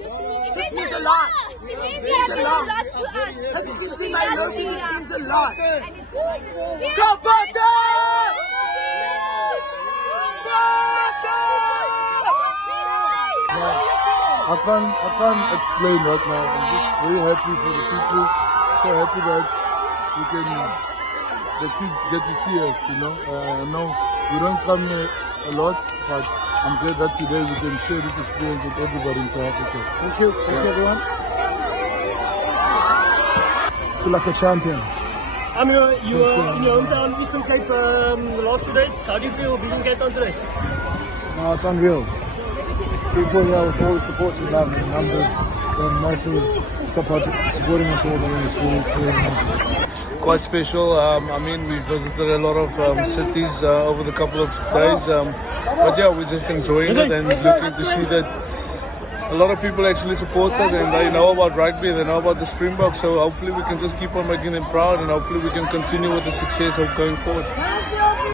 This means a lot. It means a lot to us. As you can see, my emotion means a lot. Go Buckers! I can't explain right now. I'm just very happy for the people. So happy that the kids get to see us, you know. I know we don't come here a lot, but I'm glad that today we can share this experience with everybody in South Africa. Thank you. Thank you, everyone. Feel like a champion. You were in your hometown, Eastern Cape, the last 2 days. How do you feel being in Cape Town today? No, it's unreal. People here with all the support we have, the numbers, the massive supporting us all the way. It's really nice. Quite special. I mean, we visited a lot of cities over the couple of days. But yeah, we're just enjoying it and looking to see that a lot of people actually support us and they know about rugby, they know about the Springboks. So hopefully we can just keep on making them proud and hopefully we can continue with the success of going forward.